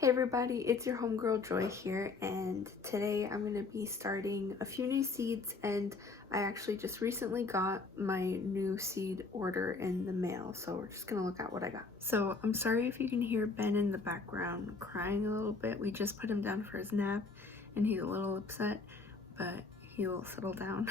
Hey everybody, it's your homegirl Joy here, and today I'm going to be starting a few new seeds, and I actually just recently got my new seed order in the mail, so we're just going to look at what I got. So I'm sorry if you can hear Ben in the background crying a little bit. We just put him down for his nap, and he's a little upset, but he will settle down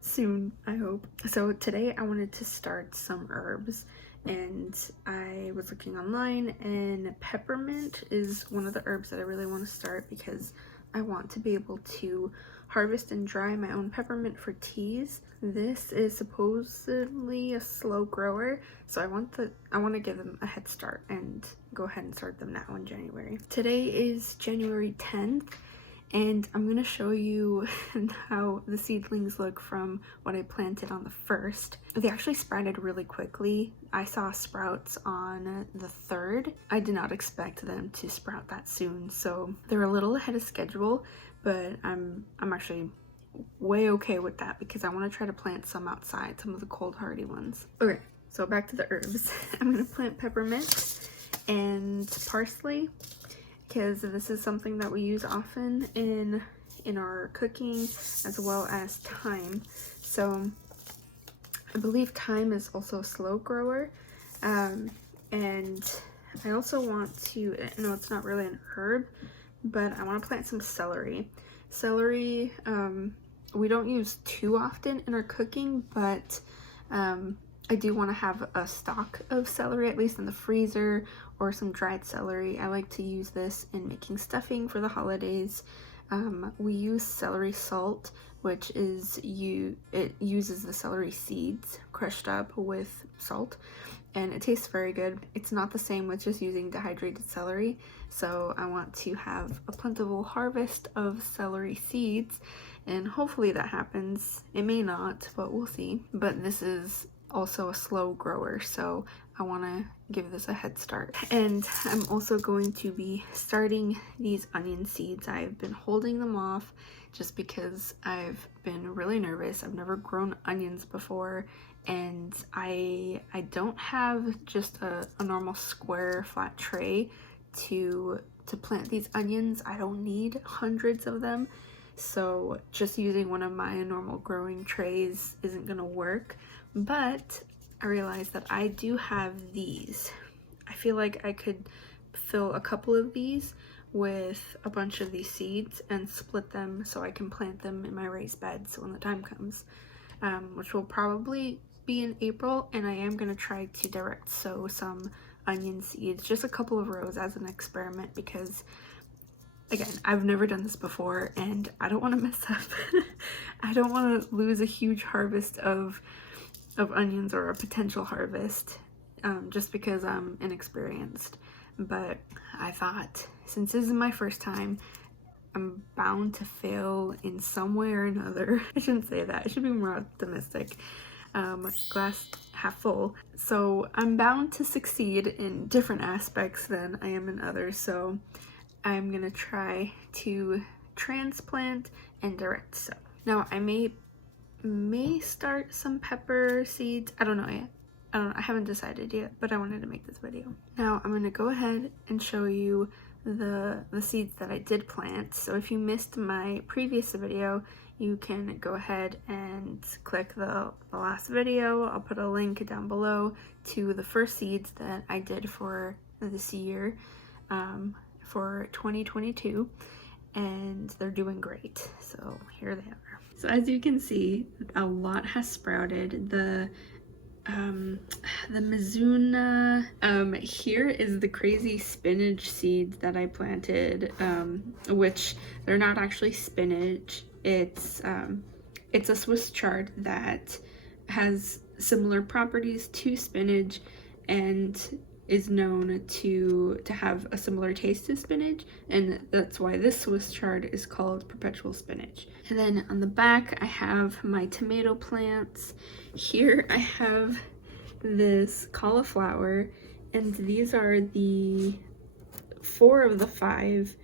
soon, I hope. So today I wanted to start some herbs, and I was looking online, and peppermint is one of the herbs that I really want to start because I want to be able to harvest and dry my own peppermint for teas. This is supposedly a slow grower, so I want to give them a head start and go ahead and start them now in January. Today is January 10th, and I'm going to show you how the seedlings look from what I planted on the 1st. They actually sprouted really quickly. I saw sprouts on the 3rd. I did not expect them to sprout that soon, so they're a little ahead of schedule, but I'm actually way okay with that because I want to try to plant some outside, some of the cold hardy ones. Okay, so back to the herbs. I'm going to plant peppermint and parsley, because this is something that we use often in our cooking, as well as thyme. So I believe thyme is also a slow grower, and I also want to, no, it's not really an herb, but I want to plant some celery. Celery, we don't use too often in our cooking, but I do want to have a stock of celery, at least in the freezer, or some dried celery. I like to use this in making stuffing for the holidays. We use celery salt, which is it uses the celery seeds crushed up with salt, and it tastes very good. It's not the same with just using dehydrated celery, so I want to have a plentiful harvest of celery seeds, and hopefully that happens. It may not, but we'll see. But this is also a slow grower, so I want to give this a head start. And I'm also going to be starting these onion seeds. I've been holding them off just because I've been really nervous. I've never grown onions before, and I don't have just a normal square flat tray to plant these onions. I don't need hundreds of them, so just using one of my normal growing trays isn't gonna work. But I realized that I do have these. I feel like I could fill a couple of these with a bunch of these seeds and split them so I can plant them in my raised beds when the time comes, which will probably be in April. And I am going to try to direct sow some onion seeds, just a couple of rows as an experiment, because again, I've never done this before and I don't want to mess up. I don't want to lose a huge harvest of onions, or a potential harvest, just because I'm inexperienced. But I thought, since this is my first time, I'm bound to fail in some way or another. I shouldn't say that, I should be more optimistic. Glass half full. So I'm bound to succeed in different aspects than I am in others, so I'm gonna try to transplant and direct sow. Now I may start some pepper seeds. I don't know yet. I haven't decided yet, but I wanted to make this video. Now I'm going to go ahead and show you the seeds that I did plant. So if you missed my previous video, you can go ahead and click the last video. I'll put a link down below to the first seeds that I did for this year, for 2022, and they're doing great. So here they are. So as you can see, a lot has sprouted. The Mizuna, here is the crazy spinach seeds that I planted, which they're not actually spinach. It's a Swiss chard that has similar properties to spinach and is known to have a similar taste to spinach, and that's why this Swiss chard is called perpetual spinach. And then on the back I have my tomato plants. Here I have this cauliflower, and these are the 4 of the 5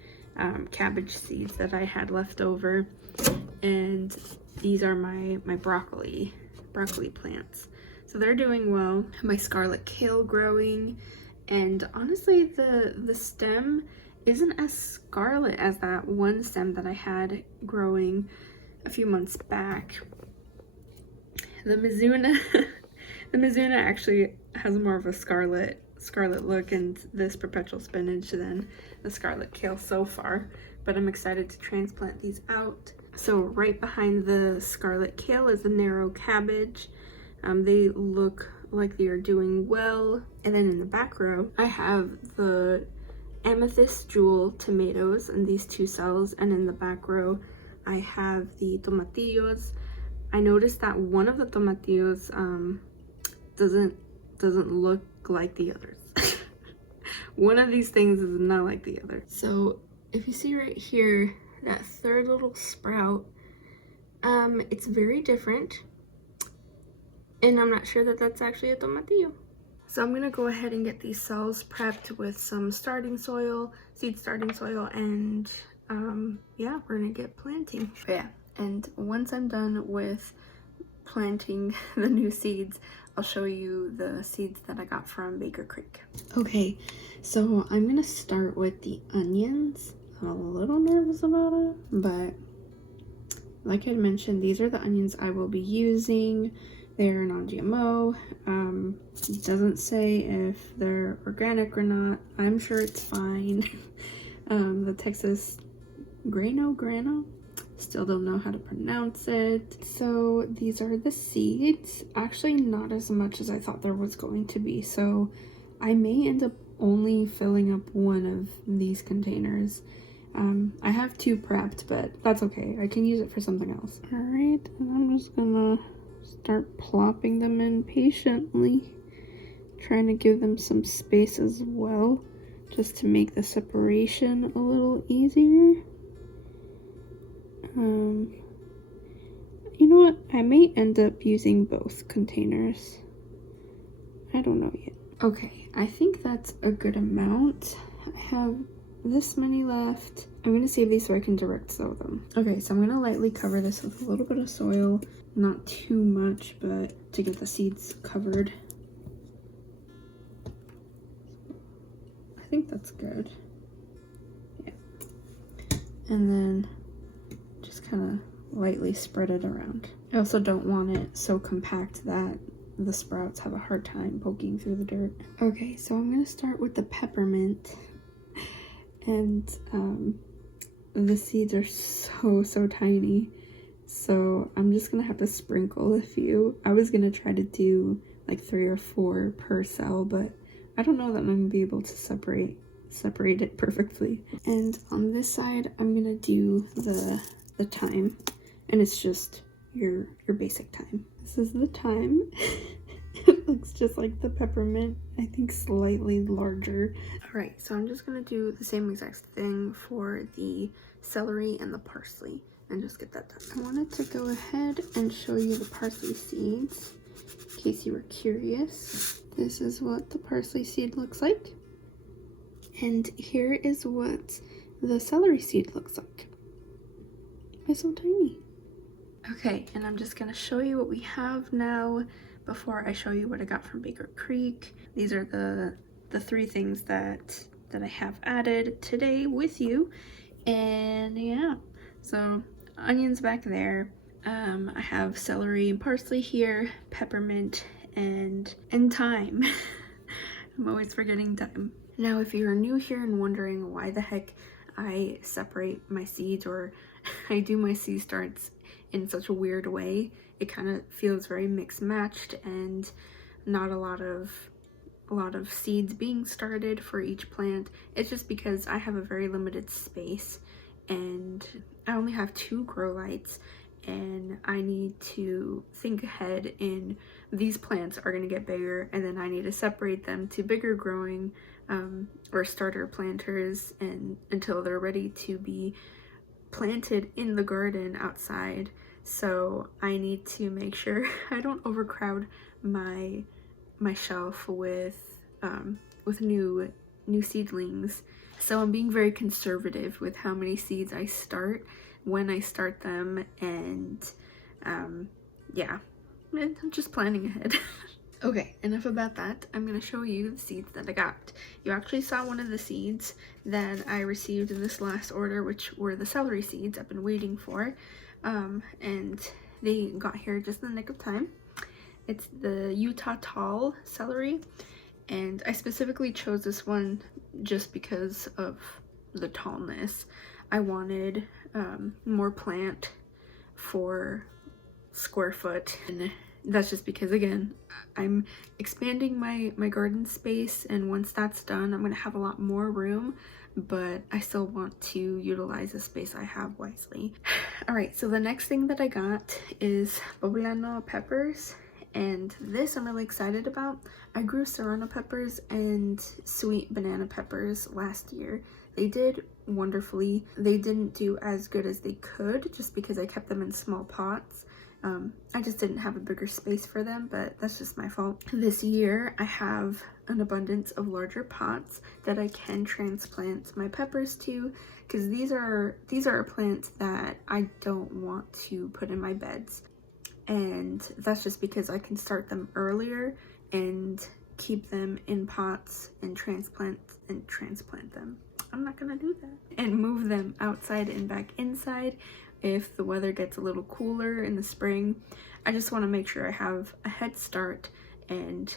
cabbage seeds that I had left over, and these are my broccoli plants. So they're doing well. My scarlet kale growing, and honestly the stem isn't as scarlet as that one stem that I had growing a few months back. The Mizuna, the Mizuna actually has more of a scarlet look in this perpetual spinach than the scarlet kale so far, but I'm excited to transplant these out. So right behind the scarlet kale is the narrow cabbage. They look like they are doing well. And then in the back row, I have the amethyst jewel tomatoes in these 2 cells, and in the back row, I have the tomatillos. I noticed that one of the tomatillos doesn't look like the others. One of these things is not like the other. So if you see right here, that third little sprout, it's very different, and I'm not sure that that's actually a tomatillo. So I'm gonna go ahead and get these cells prepped with some starting soil, seed starting soil, and yeah, we're gonna get planting. But yeah, and once I'm done with planting the new seeds, I'll show you the seeds that I got from Baker Creek. Okay, so I'm gonna start with the onions. I'm a little nervous about it, but like I mentioned, these are the onions I will be using. They're non-GMO. It doesn't say if they're organic or not. I'm sure it's fine. The Texas grano, still don't know how to pronounce it. So these are the seeds. Actually, not as much as I thought there was going to be. So I may end up only filling up one of these containers. I have 2 prepped, but that's okay. I can use it for something else. All right, and I'm just gonna start plopping them in patiently, trying to give them some space as well, just to make the separation a little easier. You know what? I may end up using both containers. I don't know yet. Okay, I think that's a good amount. I have this many left. I'm gonna save these so I can direct sow them. Okay, so I'm gonna lightly cover this with a little bit of soil. Not too much, but to get the seeds covered. I think that's good. Yeah. And then just kind of lightly spread it around. I also don't want it so compact that the sprouts have a hard time poking through the dirt. Okay, so I'm gonna start with the peppermint. And the seeds are so tiny. So I'm just gonna have to sprinkle a few. I was gonna try to do like 3 or 4 per cell, but I don't know that I'm gonna be able to separate it perfectly. And on this side, I'm gonna do the thyme, and it's just your basic thyme. This is the thyme. It looks just like the peppermint, I think slightly larger. All right, so I'm just gonna do the same exact thing for the celery and the parsley and just get that done. I wanted to go ahead and show you the parsley seeds in case you were curious. This is what the parsley seed looks like. And here is what the celery seed looks like. It's so tiny. Okay, and I'm just gonna show you what we have now before I show you what I got from Baker Creek. These are the 3 things that I have added today with you. And yeah, so onions back there. I have celery and parsley here, peppermint, and thyme. I'm always forgetting thyme. Now, if you're new here and wondering why the heck I separate my seeds or I do my seed starts in such a weird way, it kind of feels very mixed matched and not a lot of seeds being started for each plant. It's just because I have a very limited space and I only have 2 grow lights, and I need to think ahead in these plants are going to get bigger, and then I need to separate them to bigger growing or starter planters and until they're ready to be planted in the garden outside. So I need to make sure I don't overcrowd my shelf with new seedlings. So I'm being very conservative with how many seeds I start, when I start them, and yeah, I'm just planning ahead. Okay, enough about that. I'm going to show you the seeds that I got. You actually saw one of the seeds that I received in this last order, which were the celery seeds I've been waiting for. And they got here just in the nick of time. It's the Utah tall celery, and I specifically chose this one just because of the tallness. I wanted more plant for square foot, and that's just because, again, I'm expanding my garden space, and once that's done I'm gonna have a lot more room, but I still want to utilize the space I have wisely. All right, so the next thing that I got is poblano peppers, and this I'm really excited about. I grew serrano peppers and sweet banana peppers last year. They did wonderfully. They didn't do as good as they could just because I kept them in small pots. I just didn't have a bigger space for them, but that's just my fault. This year I have an abundance of larger pots that I can transplant my peppers to, because these are plants that I don't want to put in my beds, and that's just because I can start them earlier and keep them in pots and transplant them. I'm not gonna do that. And move them outside and back inside if the weather gets a little cooler in the spring. I just want to make sure I have a head start and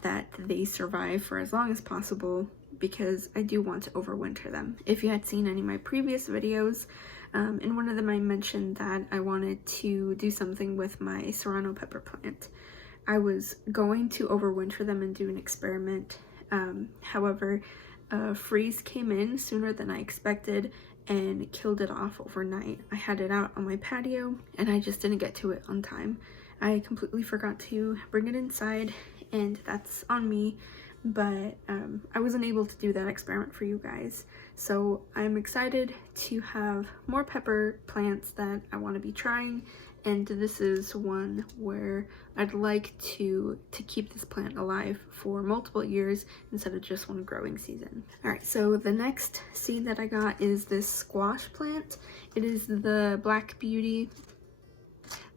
that they survive for as long as possible, because I do want to overwinter them. If you had seen any of my previous videos, in one of them I mentioned that I wanted to do something with my serrano pepper plant. I was going to overwinter them and do an experiment. However, a freeze came in sooner than I expected and killed it off overnight. I had it out on my patio and I just didn't get to it on time. I completely forgot to bring it inside, and that's on me, but I wasn't able to do that experiment for you guys. So I'm excited to have more pepper plants that I want to be trying, and this is one where I'd like to keep this plant alive for multiple years instead of just one growing season. All right, so the next seed that I got is this squash plant. It is the Black Beauty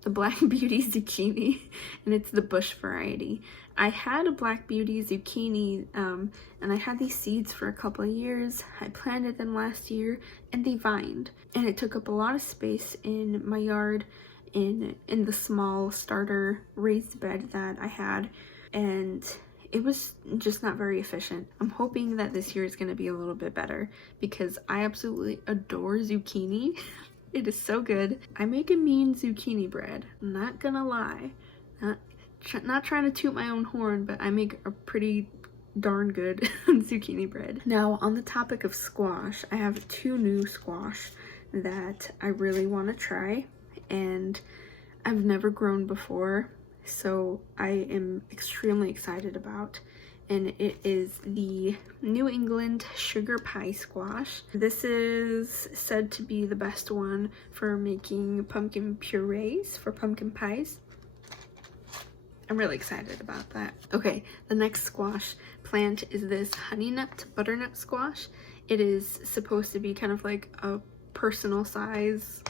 zucchini, and it's the bush variety. I had a Black Beauty zucchini, and I had these seeds for a couple of years. I planted them last year and they vined, and it took up a lot of space in my yard in the small starter raised bed that I had, and it was just not very efficient. I'm hoping that this year is going to be a little bit better, because I absolutely adore zucchini. It is so good. I make a mean zucchini bread, I'm not gonna lie. Not trying to toot my own horn, but I make a pretty darn good zucchini bread. Now, on the topic of squash, I have 2 new squash that I really want to try, and I've never grown before, so I am extremely excited about. And it is the New England sugar pie squash. This is said to be the best one for making pumpkin purees for pumpkin pies. I'm really excited about that. Okay, the next squash plant is this honey nut butternut squash. It is supposed to be kind of like a personal size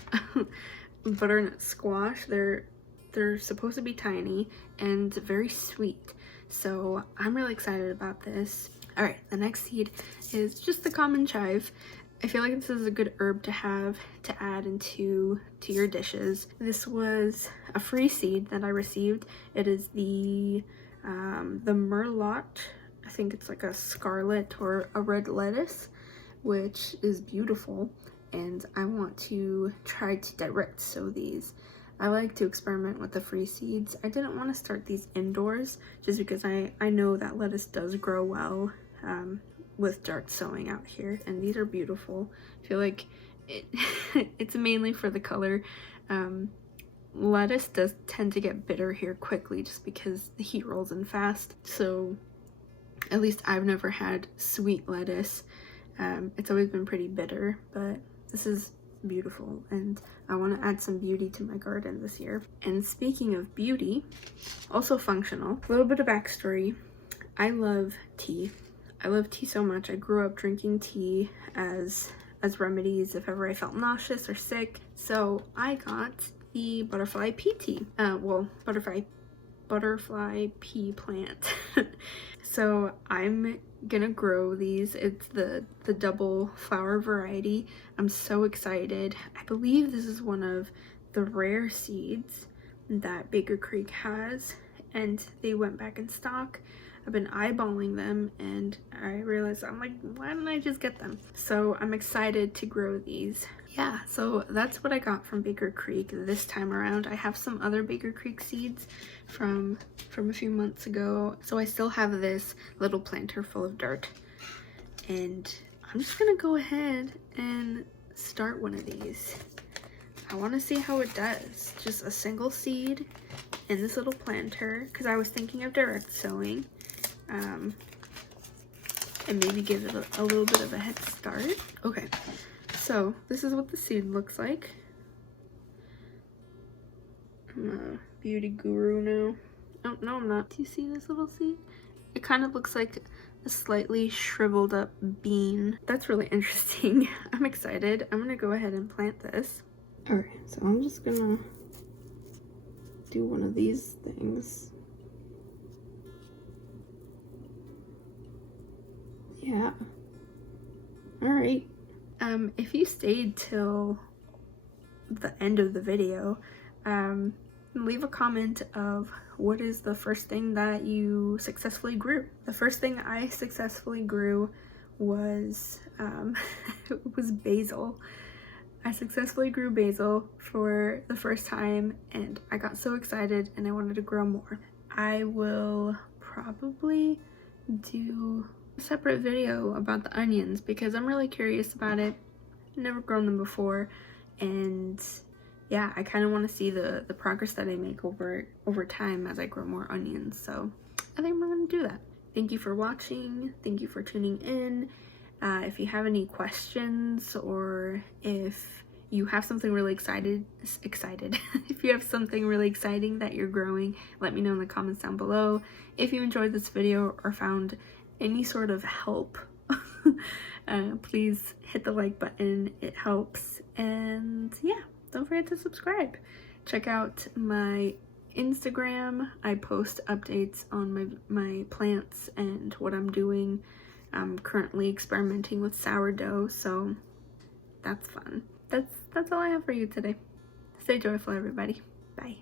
butternut squash. They're supposed to be tiny and very sweet. So I'm really excited about this. All right, the next seed is just the common chive. I feel like this is a good herb to have to add into your dishes. This was a free seed that I received. It is the merlot. I think it's like a scarlet or a red lettuce, which is beautiful, and I want to try to direct sow these. I like to experiment with the free seeds. I didn't want to start these indoors just because I know that lettuce does grow well with dark sowing out here, and these are beautiful. I feel like it's mainly for the color. Lettuce does tend to get bitter here quickly just because the heat rolls in fast, so at least I've never had sweet lettuce. It's always been pretty bitter, but this is beautiful, and I want to add some beauty to my garden this year. And speaking of beauty, also functional, a little bit of backstory. I love tea. I love tea so much. I grew up drinking tea as remedies if ever I felt nauseous or sick. So I got the butterfly pea tea. Butterfly butterfly pea plant. So I'm gonna grow these. It's the double flower variety. I'm so excited. I believe this is one of the rare seeds that Baker Creek has, and they went back in stock. I've been eyeballing them and I realized, I'm like, why didn't I just get them? So I'm excited to grow these. Yeah, so that's what I got from Baker Creek this time around. I have some other Baker Creek seeds from a few months ago. So I still have this little planter full of dirt. And I'm just gonna go ahead and start one of these. I want to see how it does. Just a single seed in this little planter, because I was thinking of direct sowing. And maybe give it a little bit of a head start. Okay, so this is what the seed looks like. I'm a beauty guru now. Oh, no, I'm not. Do you see this little seed? It kind of looks like a slightly shriveled up bean. That's really interesting. I'm excited. I'm gonna go ahead and plant this. Alright, so I'm just gonna do one of these things. Yeah. Alright. If you stayed till the end of the video, leave a comment of what is the first thing that you successfully grew. The first thing I successfully grew was was basil. I successfully grew basil for the first time and I got so excited and I wanted to grow more. I will probably do a separate video about the onions because I'm really curious about it. I've never grown them before, and yeah, I kind of want to see the progress that I make over time as I grow more onions. So I think we're gonna do that. Thank you for watching. Thank you for tuning in. If you have any questions, or if you have something really excited if you have something really exciting that you're growing, let me know in the comments down below. If you enjoyed this video or found any sort of help, please hit the like button. It helps. And yeah, don't forget to subscribe. Check out my Instagram. I post updates on my plants and what I'm doing. I'm currently experimenting with sourdough, so that's fun. That's all I have for you today. Stay joyful, everybody. Bye.